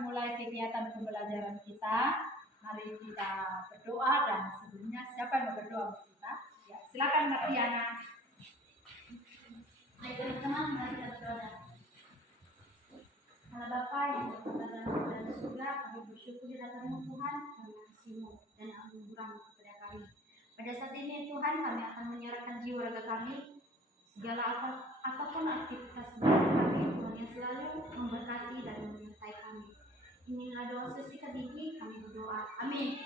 akan mulai kegiatan pembelajaran kita. Mari kita berdoa, dan sebelumnya siapa yang mau berdoa untuk kita? Ya, silakan Martiana. Baik teman-teman, mari kita berdoa. Allah Bapa yang berada di surga, kami bersyukur di hadapan Tuhan karena kasih-Mu dan anugerah-Mu kepada kami. Pada saat ini Tuhan, kami akan menyerahkan jiwa raga kami, segala apapun aktivitas belajar kami, Tuhan yang selalu memberkati dan menyertai kami. Inilah doa sesikat ini, kami berdoa. Amin.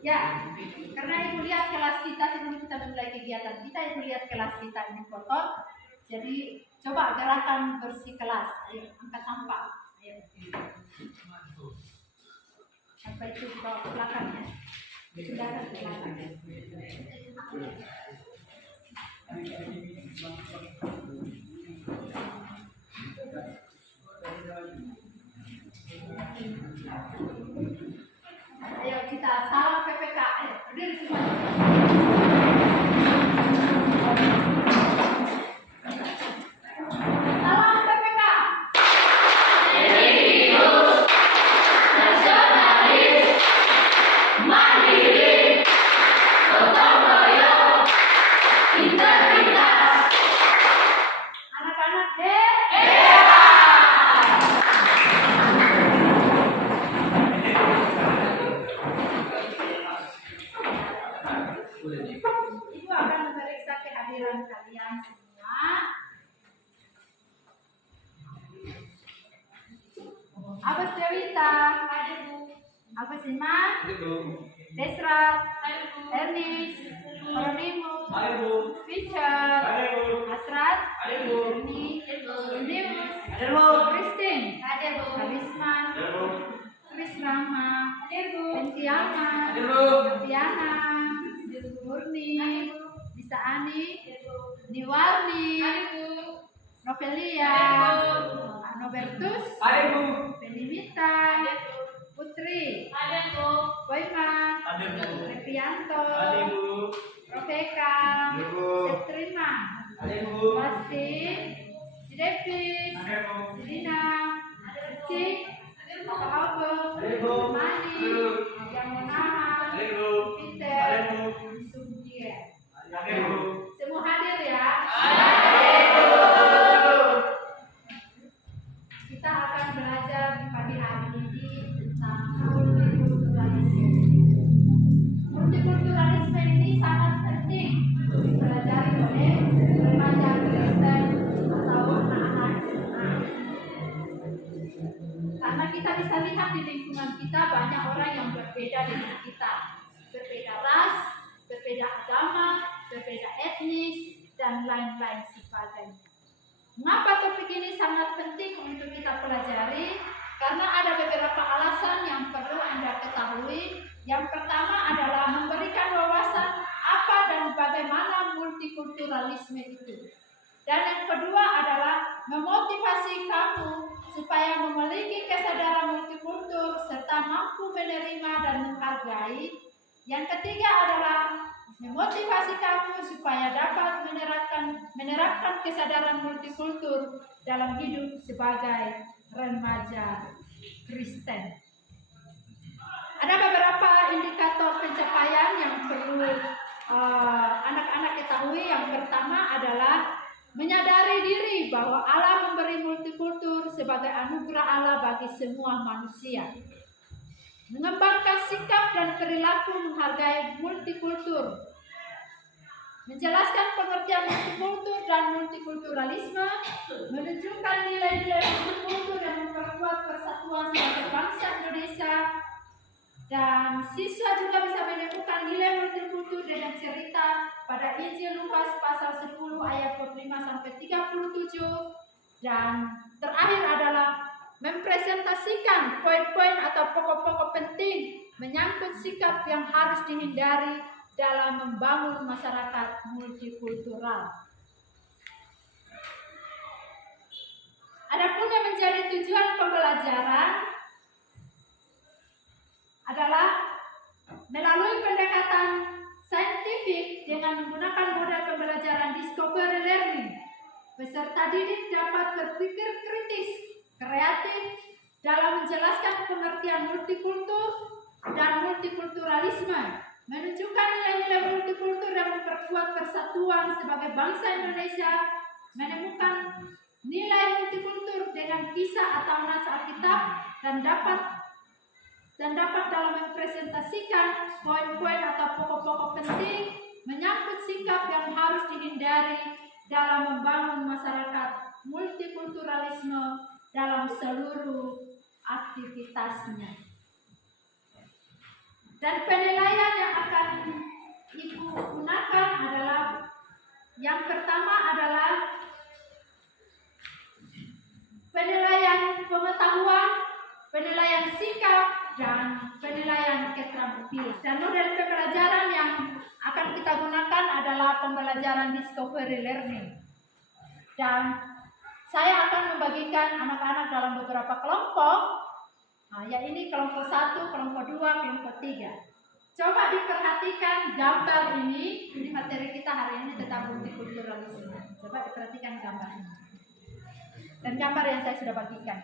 Ya, karena Ibu lihat kelas kita sebelum kita memulai kegiatan kita, Ibu lihat kelas kita ini kotor. Jadi coba gerakan bersih kelas. Ayo, angkat sampah. Ayo. Sampai itu dibawa ke belakang ya. Sudah ke belakang. Ayo kita salam PPK. Ayo, berdiri semua. Salam PPK. Serius, nasionalis, mandiri, gotong royong, integritas. Anak-anak Ibu akan memeriksa kehadiran kalian semua. Abas Dewita, ada Bu. Abas Iman, Desrat, Ernest, Oronimus, Richard, Asrat, Erni, Unimus, Christine, Karisman, Chris Rama, Entiana, Tiana, Murni, Bisa Ani, Niwarni, Novelia, Nobertus, Benimita, Putri, Boyman, Repianto, Profeka, Setrima, Pasti, Cidepis, Dina, Cik, Papa Algo, Mani, Yang Menahan, Peter, Sumjia. Semua hadir ya. Kita akan belajar di pagi hari ini tentang multikulturalisme. Multikulturalisme ini sangat penting untuk dipelajari oleh remaja Kristen atau anak-anak SMA. Karena kita bisa lihat di lingkungan kita banyak orang yang berbeda dengan kita. Berbeda ras, berbeda agama, berbeda etnis, dan lain-lain sebagainya. Mengapa topik ini sangat penting untuk kita pelajari? Karena ada beberapa alasan yang perlu Anda ketahui. Yang pertama adalah memberikan wawasan apa dan bagaimana multikulturalisme itu. Dan yang kedua adalah memotivasi kamu supaya memiliki kesadaran multikultur serta mampu menerima dan menghargai. Yang ketiga adalah memotivasi kamu supaya dapat menerapkan kesadaran multikultur dalam hidup sebagai remaja Kristen. Ada beberapa indikator pencapaian yang perlu anak-anak ketahui. Yang pertama adalah menyadari diri bahwa Allah memberi multikultur sebagai anugerah Allah bagi semua manusia. Mengembangkan sikap dan perilaku menghargai multikultur. Menjelaskan pengertian multikultur dan multikulturalisme, menunjukkan nilai-nilai multikultur dan memperkuat persatuan sebagai bangsa Indonesia. Dan siswa juga bisa menemukan nilai multikultur dengan cerita pada Injil Lukas pasal 10 ayat 25-37. Dan terakhir adalah mempresentasikan poin-poin atau pokok-pokok penting menyangkut sikap yang harus dihindari dalam membangun masyarakat multikultural. Adapun yang menjadi tujuan pembelajaran adalah melalui pendekatan saintifik dengan menggunakan model pembelajaran discovery learning. Peserta didik dapat berpikir kritis kreatif dalam menjelaskan pengertian multikultur dan multikulturalisme, menunjukkan nilai-nilai multikultur dan memperkuat persatuan sebagai bangsa Indonesia, menemukan nilai multikultur dengan kisah atau nas Alkitab dan dapat dalam mempresentasikan poin-poin atau pokok-pokok penting menyangkut sikap yang harus dihindari dalam membangun masyarakat multikulturalisme dalam seluruh aktivitasnya. Dan penilaian yang akan Ibu gunakan adalah yang pertama adalah penilaian pengetahuan, penilaian sikap, dan penilaian keterampilan. Dan model pembelajaran yang akan kita gunakan adalah pembelajaran discovery learning. Dan saya akan membagikan anak-anak dalam beberapa kelompok. Nah, ya ini kelompok 1, kelompok 2, kelompok 3. Coba diperhatikan gambar ini materi kita hari ini tentang multikulturalisme. Coba diperhatikan gambar ini. Dan gambar yang saya sudah bagikan.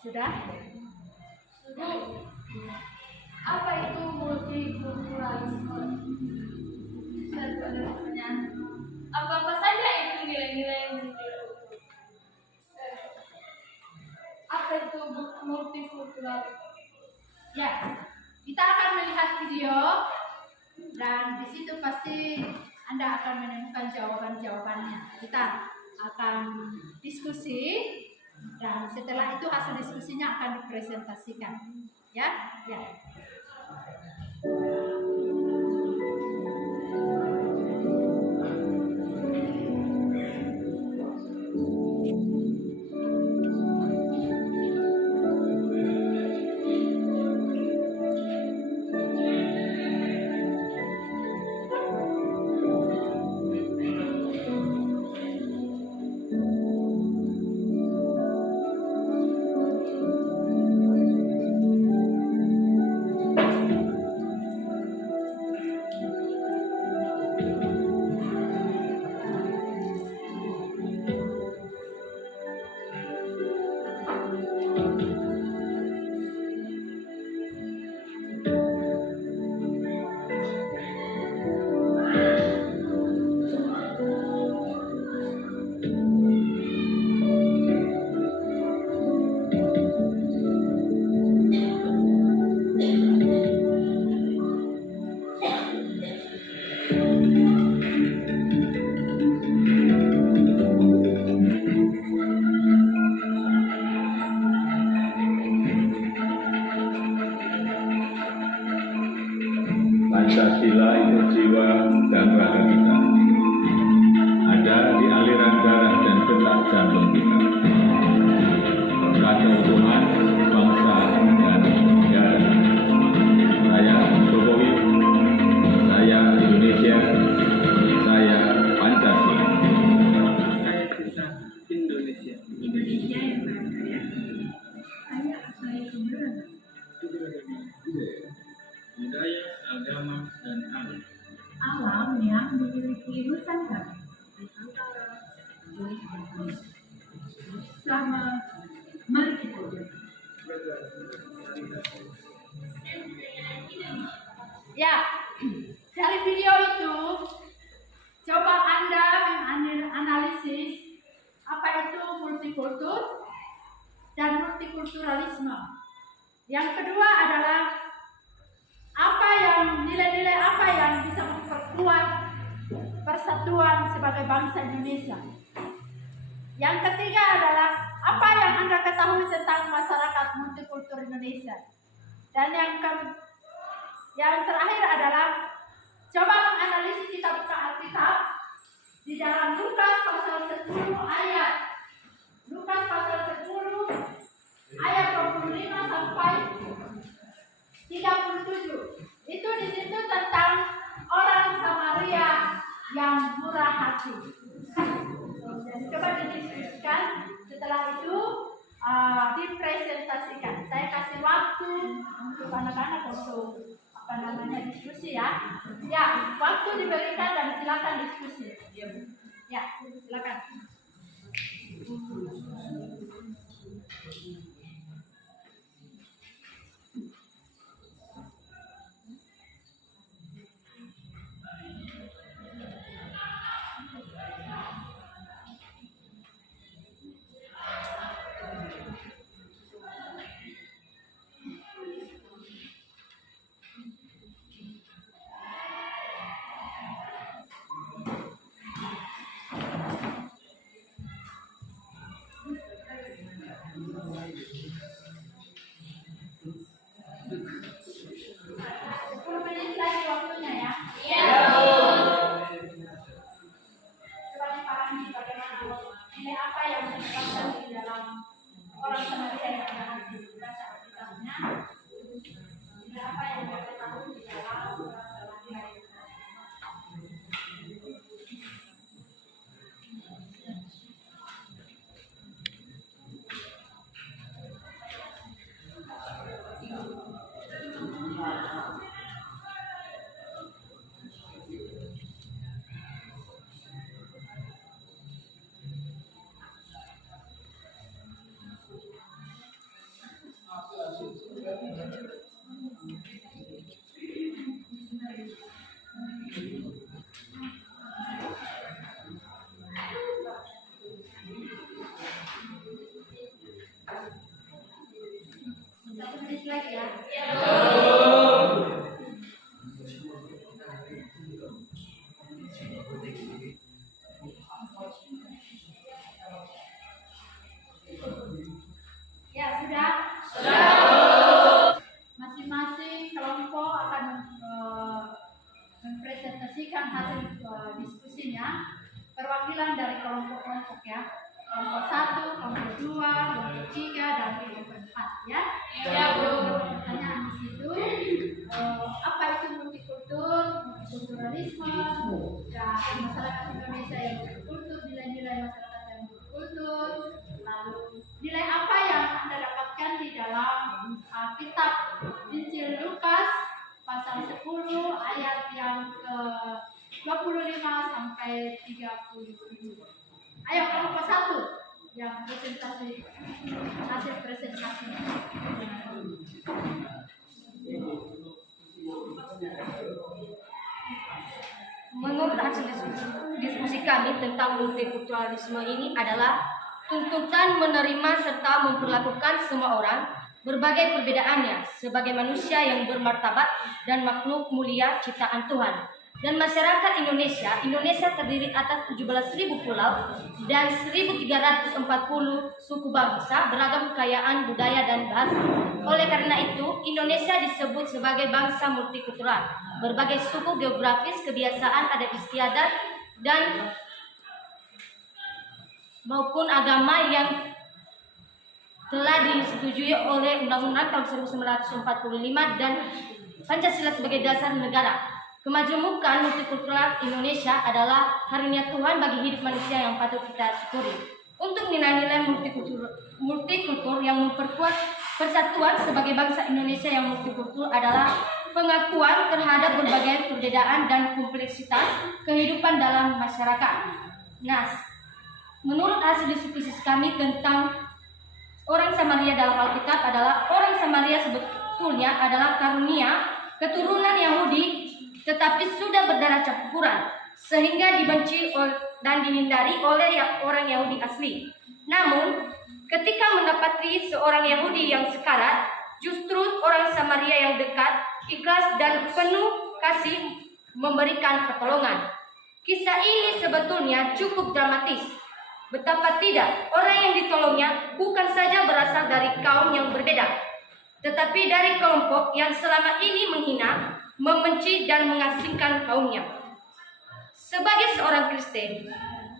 Sudah? Bu, apa itu multikulturalisme? Sebenarnya, apa saja itu nilai-nilai multikultur? Apa itu multikulturalisme? Ya, kita akan melihat video dan di situ pasti Anda akan menemukan jawaban-jawabannya. Kita akan diskusi dan setelah itu hasil diskusinya akan dipresentasikan. Ya, ya. Pancasila itu jiwa dan raga kita. Ada di aliran darah dan detak jantung kita. Rasa Tuhan, bangsa, dan negara. Saya Jokowi, saya Indonesia, saya Pancasila. Saya Krishna, Indonesia. Indonesia yang berkarya. Saya Asai Sumberana. Budaya, agama, dan alam. Alam yang memiliki Nusantara. Sama mari kita Ya, dari video itu coba Anda menganalisis apa itu multikultur dan multikulturalisme. Yang kedua adalah nilai-nilai apa yang bisa memperkuat persatuan sebagai bangsa Indonesia. Yang ketiga adalah apa yang Anda ketahui tentang masyarakat multikultur Indonesia. Dan yang terakhir adalah coba menganalisis, kita buka Alkitab di dalam Lukas pasal 10 ayat 25 sampai 37. Itu di situ tentang orang Samaria yang murah hati. Jadi coba didiskusikan. Setelah itu dipresentasikan. Saya kasih waktu untuk anak-anak untuk diskusi ya. Ya, waktu diberikan dan silakan diskusi. Ya, silakan. Ya, sudah. Masing-masing kelompok akan mempresentasikan hasil diskusinya. Perwakilan dari kelompok-kelompok ya. Kelompok 1, kelompok 2, kelompok 3, dan kelompok 4 ya. Ya, Bu. Pertanyaan di situ, apa itu multikultur, multikulturalisme, dan masyarakat Indonesia yang multikultur, nilai-nilai masyarakat yang multikultur, lalu nilai apa yang Anda dapatkan di dalam kitab Injil Lukas pasal 10 ayat yang ke 25 sampai 37. Ayo kelompok 1 yang presentasi hasil presentasi. Menurut hasil diskusi kami tentang multikulturalisme ini adalah tuntutan menerima serta memperlakukan semua orang berbagai perbedaannya sebagai manusia yang bermartabat dan makhluk mulia ciptaan Tuhan. Dan masyarakat Indonesia terdiri atas 17.000 pulau dan 1.340 suku bangsa, beragam kekayaan budaya dan bahasa. Oleh karena itu, Indonesia disebut sebagai bangsa multikultural. Berbagai suku geografis, kebiasaan, adat istiadat, dan maupun agama yang telah disetujui oleh Undang-Undang tahun 1945 dan Pancasila sebagai dasar negara. Kemajemukan multikultural Indonesia adalah karunia Tuhan bagi hidup manusia yang patut kita syukuri. Untuk nilai-nilai multikultur yang memperkuat persatuan sebagai bangsa Indonesia yang multikultur adalah pengakuan terhadap berbagai perbedaan dan kompleksitas kehidupan dalam masyarakat. Nah, menurut hasil diskusi kami tentang orang Samaria dalam Alkitab adalah orang Samaria sebetulnya adalah karunia keturunan Yahudi tetapi sudah berdarah campuran sehingga dibenci dan dihindari oleh orang Yahudi asli. Namun, ketika mendapati seorang Yahudi yang sekarat, justru orang Samaria yang dekat, ikhlas dan penuh kasih memberikan pertolongan. Kisah ini sebetulnya cukup dramatis. Betapa tidak, orang yang ditolongnya bukan saja berasal dari kaum yang berbeda, tetapi dari kelompok yang selama ini menghina, membenci dan mengasingkan kaumnya. Sebagai seorang Kristen,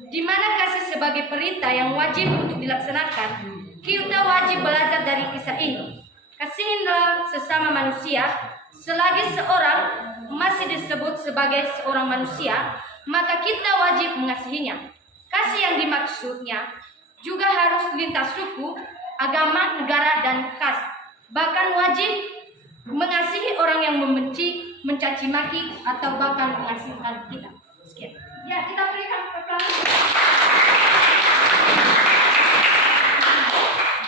di mana kasih sebagai perintah yang wajib untuk dilaksanakan, kita wajib belajar dari kisah ini. Kasihilah sesama manusia, selagi seorang masih disebut sebagai seorang manusia, maka kita wajib mengasihinya. Kasih yang dimaksudnya juga harus lintas suku, agama, negara, dan kas. Bahkan wajib mengasihi orang yang membenci, mencaci maki, atau bahkan mengasingkan kita. Sekian. Ya, kita berikan aplaus.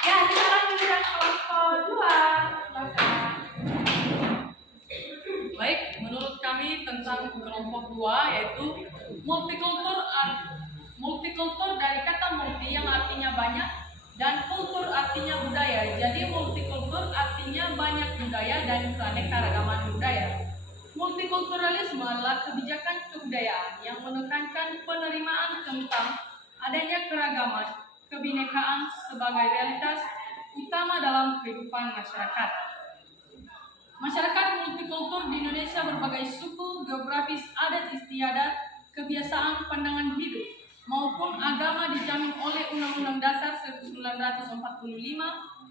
Ya, kita lanjut dengan kelompok 2. Baik, menurut kami tentang kelompok 2 yaitu multikultur dari kata multi yang artinya banyak dan kultur artinya budaya. Jadi multikultur artinya banyak budaya dan keanekaragaman budaya. Multikulturalisme adalah kebijakan kebudayaan yang menekankan penerimaan tentang adanya keragaman, kebinekaan sebagai realitas utama dalam kehidupan masyarakat. Masyarakat multikultur di Indonesia berbagai suku, geografis, adat istiadat, kebiasaan, pandangan hidup, maupun agama dijamin oleh Undang-Undang Dasar 1945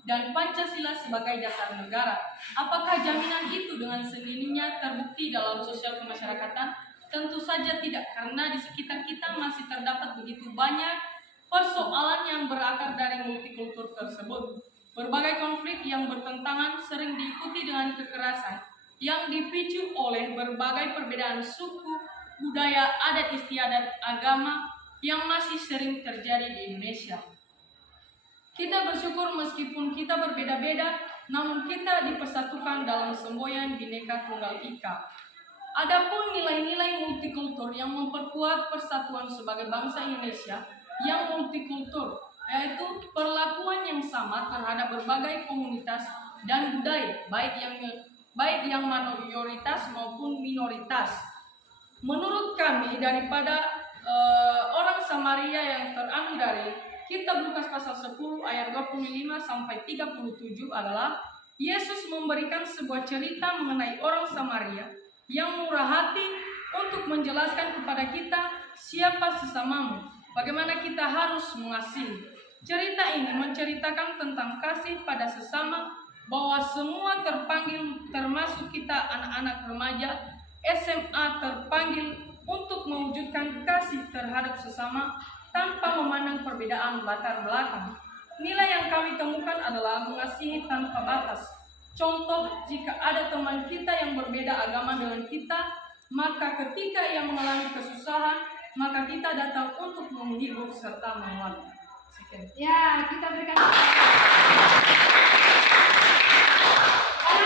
dan Pancasila sebagai dasar negara. Apakah jaminan itu dengan sendirinya terbukti dalam sosial kemasyarakatan? Tentu saja tidak, karena di sekitar kita masih terdapat begitu banyak persoalan yang berakar dari multikultur tersebut. Berbagai konflik yang bertentangan sering diikuti dengan kekerasan yang dipicu oleh berbagai perbedaan suku, budaya, adat istiadat, agama yang masih sering terjadi di Indonesia. Kita bersyukur meskipun kita berbeda-beda, namun kita dipersatukan dalam semboyan Bhinneka Tunggal Ika. Adapun nilai-nilai multikultur yang memperkuat persatuan sebagai bangsa Indonesia yang multikultur, yaitu perlakuan yang sama terhadap berbagai komunitas dan budaya, baik yang mayoritas maupun minoritas. Menurut kami, daripada orang Samaria yang terambil dari Kitab Lukas pasal 10 ayat 25 sampai 37 adalah Yesus memberikan sebuah cerita mengenai orang Samaria yang murah hati untuk menjelaskan kepada kita siapa sesamamu, bagaimana kita harus mengasihi. Cerita ini menceritakan tentang kasih pada sesama, bahwa semua terpanggil, termasuk kita anak-anak remaja SMA terpanggil untuk mewujudkan kasih terhadap sesama tanpa memandang perbedaan latar belakang. Nilai yang kami temukan adalah mengasihi tanpa batas. Contoh, jika ada teman kita yang berbeda agama dengan kita, maka ketika ia mengalami kesusahan, maka kita datang untuk menghibur serta menguatkan. Sekian. Ya, kita berikan orang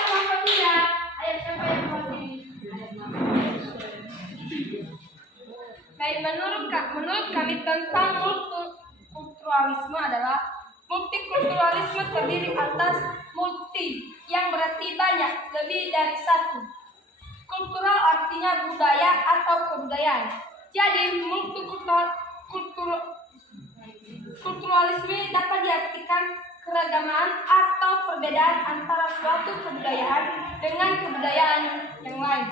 kelompok 3. Ayo, siapa yang mewakili? Baik, menurut kami tentang multikulturalisme adalah multikulturalisme terdiri atas multi yang berarti banyak, lebih dari satu. Kultural artinya budaya atau kebudayaan. Jadi multikulturalisme dapat diartikan keragaman atau perbedaan antara suatu kebudayaan dengan kebudayaan yang lain.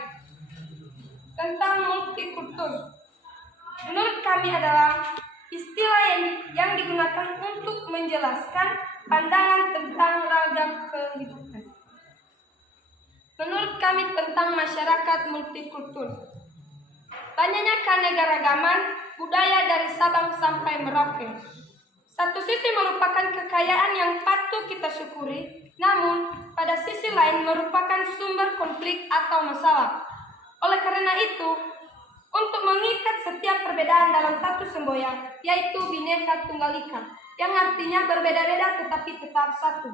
Tentang multikultur, menurut kami adalah istilah yang digunakan untuk menjelaskan pandangan tentang ragam kehidupan. Menurut kami tentang masyarakat multikultur, banyaknya keanekaragaman budaya dari Sabang sampai Merauke. Satu sisi merupakan kekayaan yang patut kita syukuri, namun pada sisi lain merupakan sumber konflik atau masalah. Oleh karena itu, untuk mengikat setiap perbedaan dalam satu semboyan, yaitu Bhinneka Tunggal Ika, yang artinya berbeda-beda tetapi tetap satu.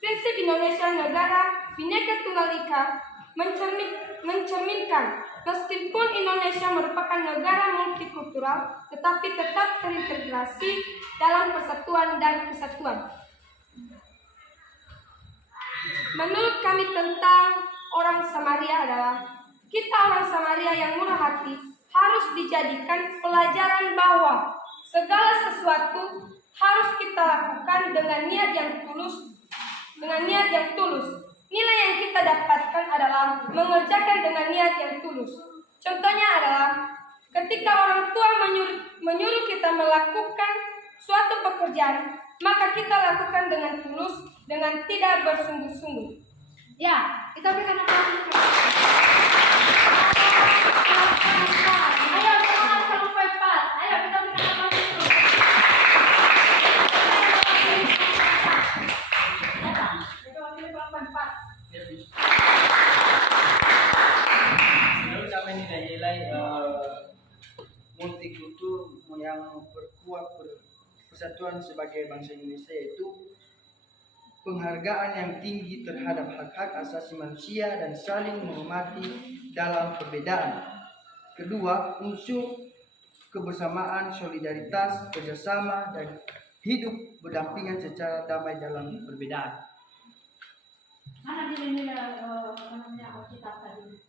Prinsip Indonesia Negara Bhinneka Tunggal Ika mencerminkan meskipun Indonesia merupakan negara multikultural, tetapi tetap terintegrasi dalam persatuan dan kesatuan. Menurut kami tentang orang Samaria adalah kita orang Samaria yang murah hati harus dijadikan pelajaran bahwa segala sesuatu harus kita lakukan dengan niat yang tulus. Nilai yang kita dapatkan adalah mengerjakan dengan niat yang tulus. Contohnya adalah ketika orang tua menyuruh kita melakukan suatu pekerjaan, maka kita lakukan dengan tulus, dengan tidak bersungguh-sungguh. Ya, kita berikan aplaus. Ayo, semangat kelompok 4. Ayo, kita berikan aplaus dulu. multikultur yang memperkuat persatuan sebagai bangsa Indonesia, yaitu penghargaan yang tinggi terhadap hak-hak asasi manusia dan saling menghormati dalam perbedaan. Kedua, unsur kebersamaan, solidaritas, kerjasama, dan hidup berdampingan secara damai dalam perbedaan. Mana nilai-nilai Alkitab tadi?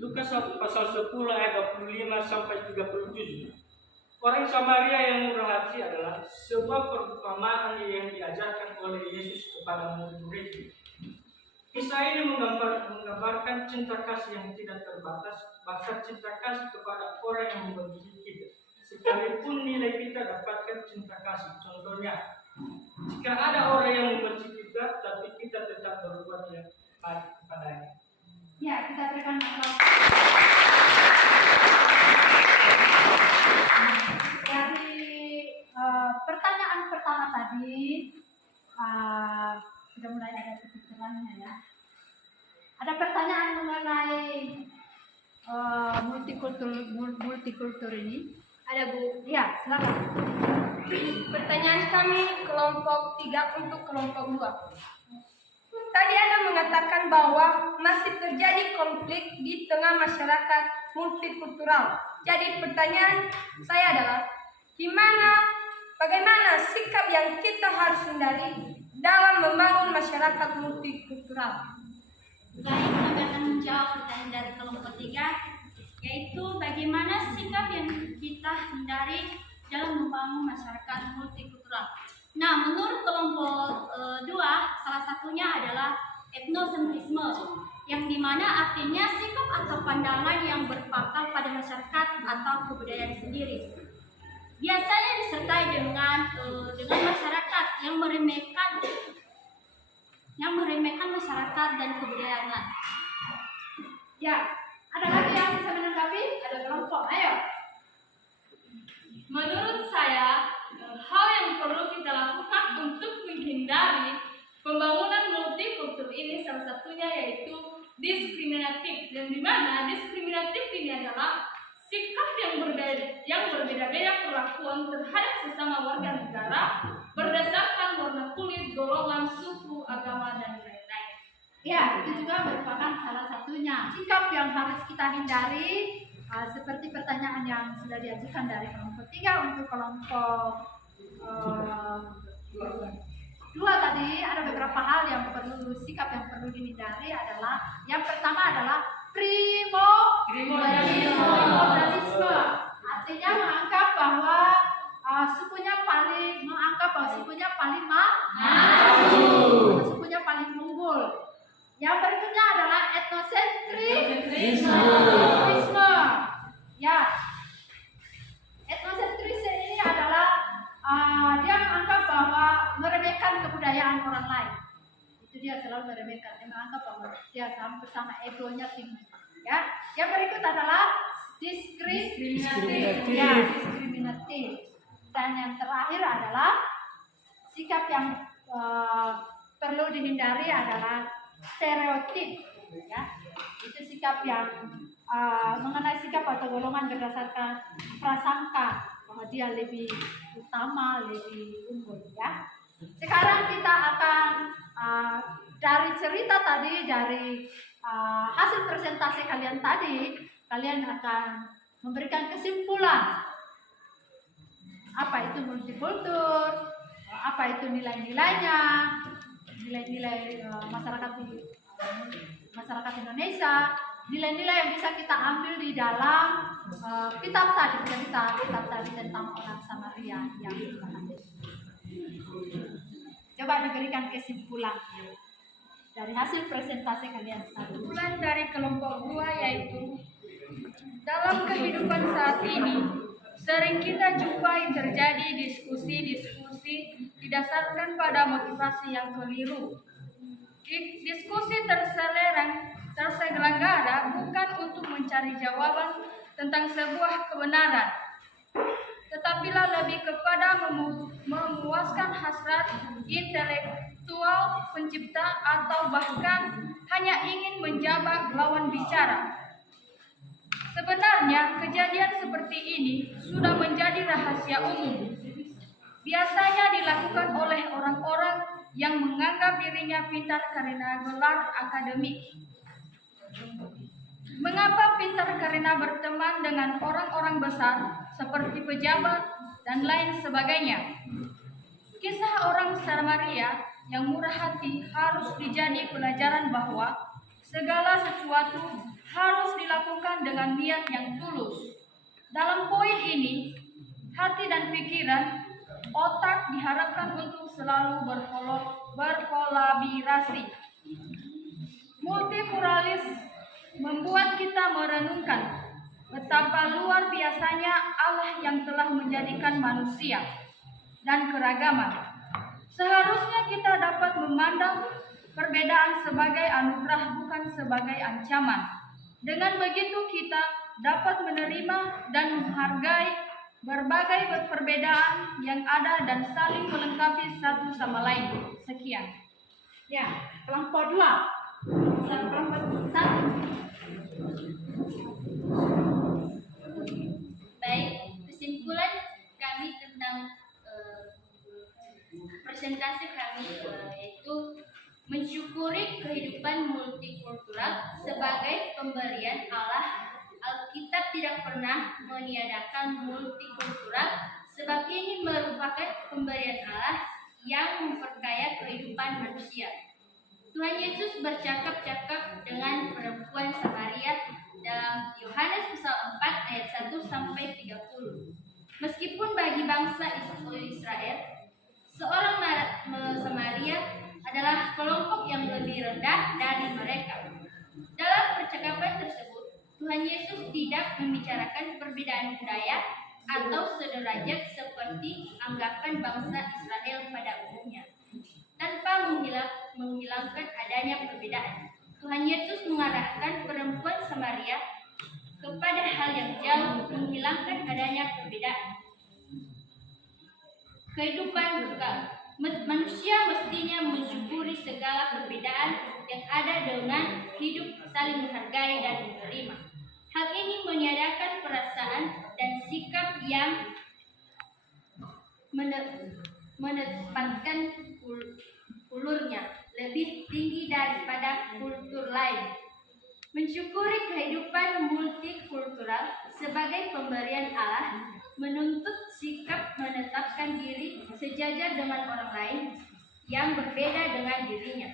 Lukas pasal 10 ayat 25 sampai 37. Orang Samaria yang murah hati adalah sebuah perumpamaan yang diajarkan oleh Yesus kepada murid-murid. Kisah ini menggambarkan cinta kasih yang tidak terbatas, bahkan cinta kasih kepada orang yang membenci kita. Sekalipun nilai kita dapatkan cinta kasih. Contohnya, jika ada orang yang membenci kita, tapi kita tetap berbuat yang baik kepadanya. Ya, kita berikan aplaus. Dari pertanyaan pertama tadi, sudah mulai ada pikirannya ya. Ada pertanyaan mengenai multikultur ini. Ada Bu? Ya, silakan. Pertanyaan kami kelompok 3 untuk kelompok 2. Tadi Anda mengatakan bahwa masih terjadi konflik di tengah masyarakat multikultural. Jadi pertanyaan saya adalah, bagaimana sikap yang kita harus hindari dalam membangun masyarakat multikultural? Baik, kami akan menjawab pertanyaan dari kelompok 3, yaitu bagaimana sikap yang kita hindari dalam membangun masyarakat multikultural. Nah, menurut kelompok 2, salah satunya adalah etnosentrisme, yang dimana artinya sikap atau pandangan yang berpangkal pada masyarakat atau kebudayaan sendiri. Biasanya disertai dengan masyarakat yang meremehkan masyarakat dan kebudayaan. Ya, ada lagi yang bisa menanggapi? Ada kelompok, ayo. Menurut saya, hal yang perlu kita lakukan untuk menghindari pembangunan multikultur ini salah satunya yaitu diskriminatif, yang dimana diskriminatif ini adalah sikap yang berbeda-beda perlakuan terhadap sesama warga negara berdasarkan warna kulit, golongan, suku, agama, dan lain-lain. Ya, itu juga merupakan salah satunya sikap yang harus kita hindari, seperti pertanyaan yang sudah diajukan dari kelompok 3 untuk kelompok 2 tadi. Ada beberapa hal yang sikap yang perlu dihindari adalah, yang pertama adalah primordialisme, artinya menganggap bahwa sukunya paling maju, sukunya paling unggul. Yang berikutnya adalah etnosentrisme. Ya, etnosentrisme ini adalah dia menganggap bahwa meremehkan kebudayaan orang lain. Itu dia selalu meremehkan, dia menganggap bahwa dia sama egonya tinggi. Ya, yang berikut adalah diskriminatif. Ya, diskriminatif. Dan yang terakhir adalah sikap yang perlu dihindari adalah stereotip. Ya, itu sikap yang mengenai sikap atau golongan berdasarkan prasangka bahwa dia lebih utama, lebih unggul. Ya. Sekarang kita akan dari cerita tadi, dari hasil presentasi kalian tadi, kalian akan memberikan kesimpulan apa itu multikultur, apa itu nilai-nilainya, nilai-nilai masyarakat Indonesia, nilai-nilai yang bisa kita ambil di dalam kitab tadi tentang orang Samaria yang dibahas. Coba diberikan kesimpulan dari hasil presentasi kalian tadi. Kesimpulan dari kelompok 2 yaitu, dalam kehidupan saat ini sering kita jumpai terjadi diskusi-diskusi didasarkan pada motivasi yang keliru. Diskusi terselenggara bukan untuk mencari jawaban tentang sebuah kebenaran, tetapilah lebih kepada memuaskan hasrat intelektual intelektual, pencipta, atau bahkan hanya ingin menjabak lawan bicara. Sebenarnya kejadian seperti ini sudah menjadi rahasia umum. Biasanya dilakukan oleh orang-orang yang menganggap dirinya pintar karena gelar akademik. Mengapa pintar? Karena berteman dengan orang-orang besar seperti pejabat dan lain sebagainya. Kisah orang Samaria yang murah hati harus dijadi pelajaran bahwa segala sesuatu harus dilakukan dengan niat yang tulus. Dalam poin ini, hati dan pikiran, otak diharapkan untuk selalu berkolaborasi. Multipluralis membuat kita merenungkan betapa luar biasanya Allah yang telah menjadikan manusia dan keragaman. Seharusnya kita dapat memandang perbedaan sebagai anugerah, bukan sebagai ancaman. Dengan begitu kita dapat menerima dan menghargai berbagai perbedaan yang ada dan saling melengkapi satu sama lain. Sekian. Ya, kelompok 2. Kelompok 1. Baik, kesimpulan kami tentang presentasi kami yaitu mensyukuri kehidupan multikultural sebagai pemberian Allah. Alkitab tidak pernah meniadakan multikultural sebab ini merupakan pemberian Allah yang memperkaya kehidupan manusia. Tuhan Yesus bercakap-cakap dengan perempuan Samaria dalam Yohanes pasal 4 ayat 1 sampai 30. Meskipun bagi bangsa Israel, seorang Samaria adalah kelompok yang lebih rendah dari mereka. Dalam percakapan tersebut, Tuhan Yesus tidak membicarakan perbedaan budaya atau sederajat seperti anggapan bangsa Israel pada umumnya. Tanpa menghilangkan adanya perbedaan, Tuhan Yesus mengarahkan perempuan Samaria kepada hal yang jauh menghilangkan adanya perbedaan. Kehidupan bekal. Manusia mestinya mensyukuri segala perbedaan yang ada dengan hidup saling menghargai dan menerima. Hal ini meniadakan perasaan dan sikap yang menempatkan kulturnya lebih tinggi daripada kultur lain. Mensyukuri kehidupan multikultural sebagai pemberian Allah menuntut sikap menetapkan diri sejajar dengan orang lain yang berbeda dengan dirinya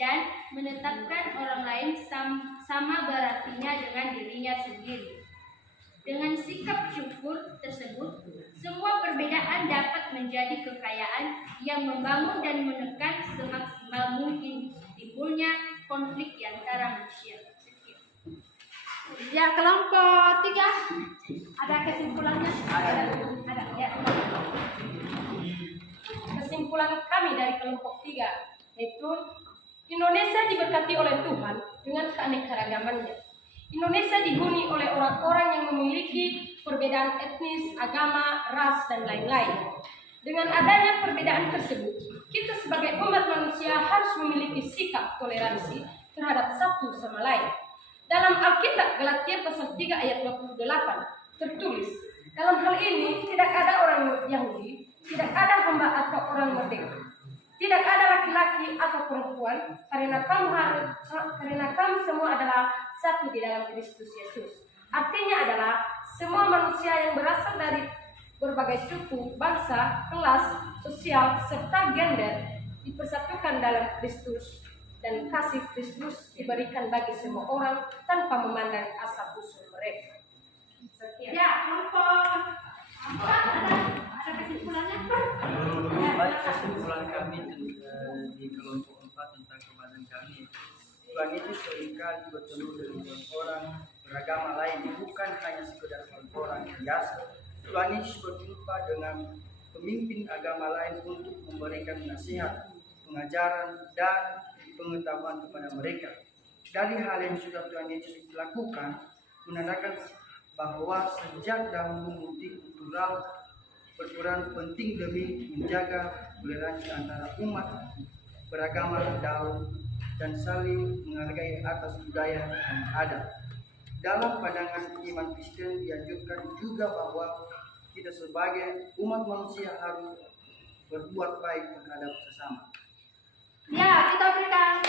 dan menetapkan orang lain sama berartinya dengan dirinya sendiri. Dengan sikap syukur tersebut, semua perbedaan dapat menjadi kekayaan yang membangun dan menekan semaksimal mungkin timbulnya konflik di antara manusia. Ya, kelompok 3. Ada kesimpulannya? Ada. Ya. Kesimpulan kami dari kelompok 3 yaitu Indonesia diberkati oleh Tuhan dengan keanekaragamannya. Indonesia dihuni oleh orang-orang yang memiliki perbedaan etnis, agama, ras, dan lain-lain. Dengan adanya perbedaan tersebut, kita sebagai umat manusia harus memiliki sikap toleransi terhadap satu sama lain. Dalam Alkitab Galatia pasal 3 ayat 28 tertulis, dalam hal ini tidak ada orang Yahudi, tidak ada hamba atau orang merdeka, tidak ada laki-laki atau perempuan, karena kamu semua adalah satu di dalam Kristus Yesus. Artinya adalah semua manusia yang berasal dari berbagai suku, bangsa, kelas, sosial, serta gender dipersatukan dalam Kristus. Dan kasih Kristus diberikan bagi semua orang tanpa memandang asal usul mereka. Sekian. Ya, kelompok 4 ada kesimpulannya? Baik, kesimpulan kami di kelompok 4 tentang kebahagiaan kami. Tuhan itu seringkali bertemu dengan orang beragama lain, bukan hanya sekedar orang biasa. Tuhan Yesus berjumpa dengan pemimpin agama lain untuk memberikan nasihat, pengajaran, dan pengetahuan kepada mereka. Dari hal yang sudah Tuhan Yesus lakukan, menandakan bahwa sejak dahulu multikultural berperan penting demi menjaga toleransi antara umat beragama daun, dan saling menghargai atas budaya yang ada. Dalam pandangan iman Kristen dianjurkan juga bahwa kita sebagai umat manusia harus berbuat baik terhadap sesama. Ya, kita berikan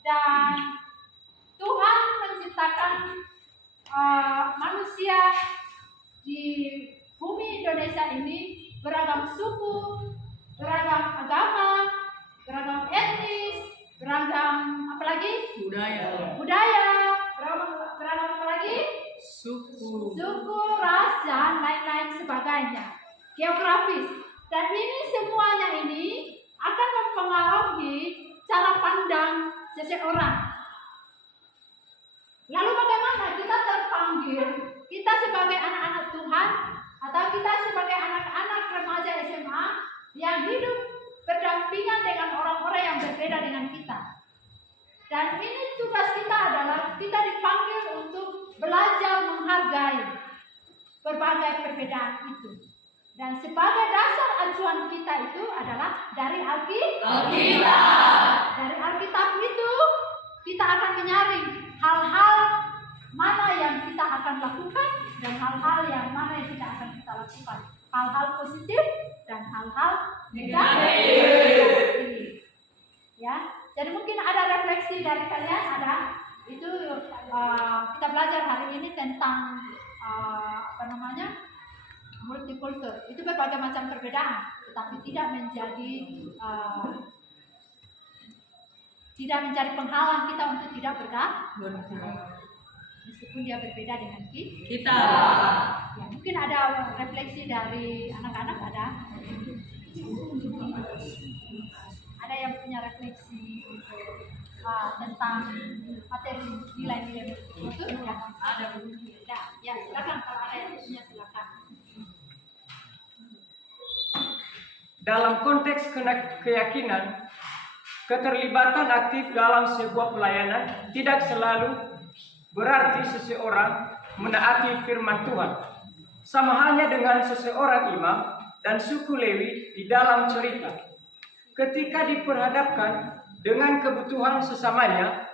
dan Tuhan menciptakan manusia di bumi Indonesia ini beragam suku, beragam agama, beragam etnis, beragam apalagi Budaya, beragam apa lagi? suku, Ras dan lain-lain sebagainya, geografis, dan ini semuanya ini akan mempengaruhi cara pandang seseorang. Lalu bagaimana kita terpanggil, kita sebagai anak-anak Tuhan atau kita sebagai anak-anak remaja SMA yang hidup berdampingan dengan orang-orang yang berbeda dengan kita. Dan ini tugas kita adalah kita dipanggil untuk belajar menghargai berbagai perbedaan itu. Dan sebagai dasar acuan kita itu adalah dari Alkitab. Dari Alkitab itu kita akan menyaring hal-hal mana yang kita akan lakukan dan hal-hal yang mana yang tidak akan kita lakukan. Hal-hal positif dan hal-hal negatif. Ya, jadi mungkin ada refleksi dari kalian, ada itu kita belajar hari ini tentang multikultur. Itu berbagai macam perbedaan, tetapi tidak menjadi penghalang kita untuk tidak bergabung, meskipun dia berbeda dengan kita. Ya, mungkin ada refleksi dari anak-anak, ada yang punya refleksi tentang materi nilai-nilai itu ya. Ada. Ya, silakan kalau ada yang punya, silakan. Dalam konteks keyakinan, keterlibatan aktif dalam sebuah pelayanan tidak selalu berarti seseorang menaati firman Tuhan. Sama halnya dengan seseorang imam dan suku Lewi di dalam cerita. Ketika diperhadapkan dengan kebutuhan sesamanya,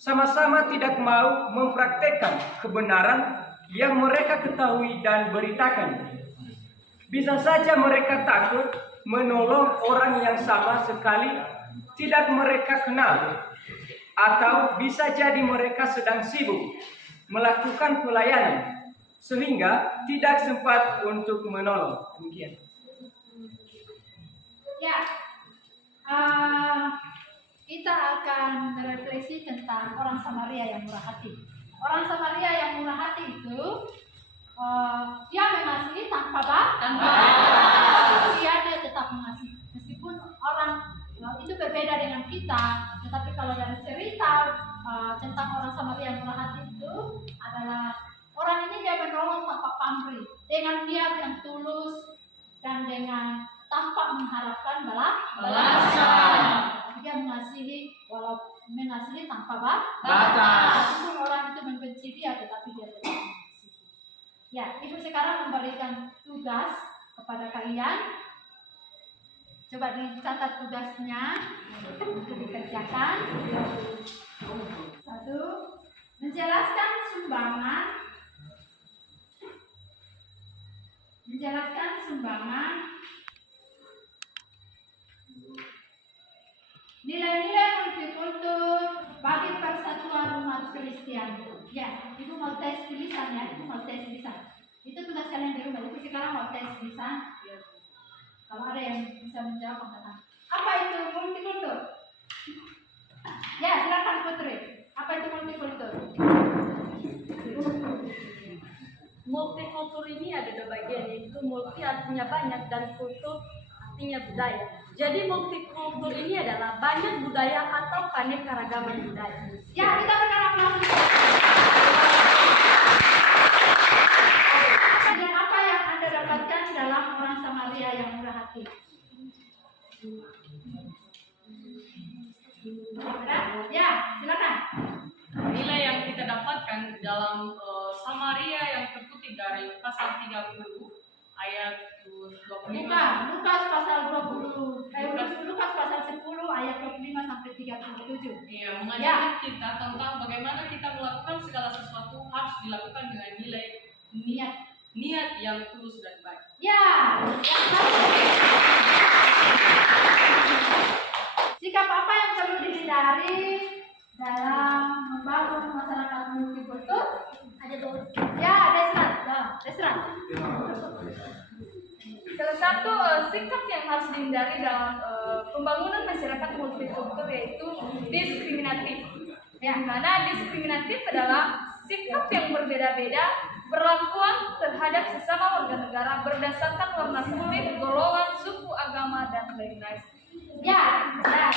sama-sama tidak mau mempraktekkan kebenaran yang mereka ketahui dan beritakan. Bisa saja mereka takut menolong orang yang sama sekali tidak mereka kenal, atau bisa jadi mereka sedang sibuk melakukan pelayanan sehingga tidak sempat untuk menolong. Demikian. Ya, kita akan berefleksi tentang orang Samaria yang murah hati. Orang Samaria yang murah hati itu dia mengasihi tanpa batas. Dia tetap mengasihi meskipun orang itu berbeda dengan kita. Tetapi kalau dari cerita tentang orang Samaria yang murah hati itu adalah orang ini dia menolong tanpa pamrih, dengan niat yang tulus dan dengan tanpa mengharapkan balasan. Dia mengasihi walau mengasihi tanpa batas. Meskipun orang itu membenci dia, tetapi dia tetap mengasihi. Ya, Ibu sekarang memberikan tugas kepada kalian. Coba dicatat tugasnya untuk dikerjakan. 1. Menjelaskan sumbangan nilai-nilai multikultur bagi persatuan umat Kristen. Ya, Ibu mau tes tulisan ya, Itu tugas kalian di rumah. Ibu sekarang mau tes tulisan. Kalau ada yang bisa menjawab, katakan. Apa itu multikultur? Ya, silakan Putri. Apa itu multikultur? Multikultur ini ada dua bagian, yaitu multi artinya banyak dan kultur artinya budaya. Jadi multikultur ini adalah banyak budaya atau keanekaragaman budaya. Ya, kita berikan aplaus. Dan apa yang Anda dapatkan dalam orang Samaria yang murah hati? Ya, silakan. Nilai yang kita dapatkan dalam Samaria yang ke-3 ayat 25. Lukas pasal 20, Lukas pasal 10 ayat 25 sampai 37. Iya, mengajarkan kita tentang bagaimana kita melakukan segala sesuatu harus dilakukan dengan nilai niat yang tulus dan baik. Ya, sikap apa yang perlu dihindari dalam membangun masyarakat multikultur? Ada tuh. Ya, Desrat. Salah satu sikap yang harus dihindari dalam pembangunan masyarakat multikultur yaitu diskriminatif. Yang mana diskriminatif adalah sikap yang berbeda-beda perlakuan terhadap sesama warga negara berdasarkan warna kulit, golongan, suku, agama, dan lain-lain. Ya, kita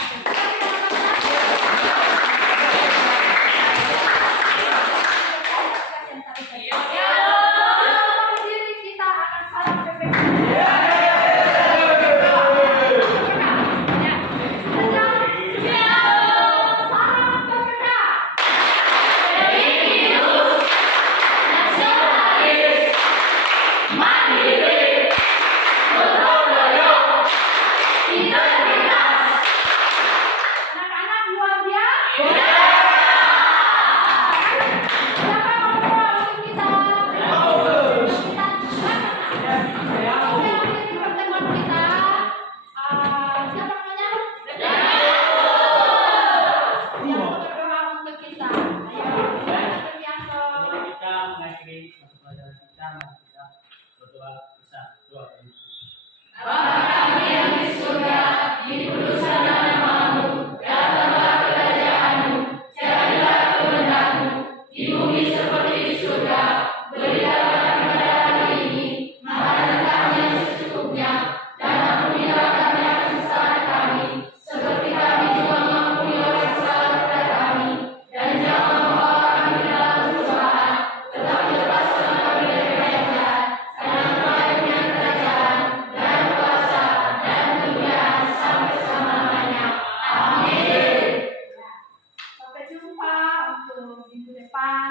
akan saling anak-anak luar biasa. Siapa yang mau untuk kita? Oke, di pertemuan kita, siapa namanya? Yang berdoa untuk kita. Ayo, Supriyanto. Kita mengakhiri satu pelajaran kita, mari kita berdoa bersama. Doa. Bapa kami yang di surga, dikuduskanlah namamu, datanglah kerajaanmu, jadilah kehendakmu, di bumi seperti di surga. Berilah kami pada hari ini makanan kami yang secukupnya, dan ampunilah kami akan kesalahan kami, seperti kami juga mengampuni orang yang salah kepada kami, dan jangan membawa kami ke dalam pencobaan, tetapi lepaskanlah kami dari yang jahat, karena Engkau yang punya kerajaan dan kuasa dan kemuliaan sampai selama-lamanya. Amin. Sampai jumpa untuk minggu depan.